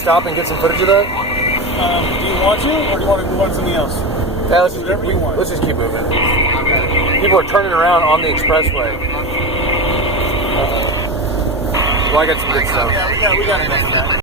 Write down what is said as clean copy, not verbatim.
stop and get some footage of that? Do you want to, or do you want to move on to something else? Yeah, let's Whatever you want. just keep moving. People are turning around on the expressway. Well, I got some good stuff. Yeah, we got enough of that.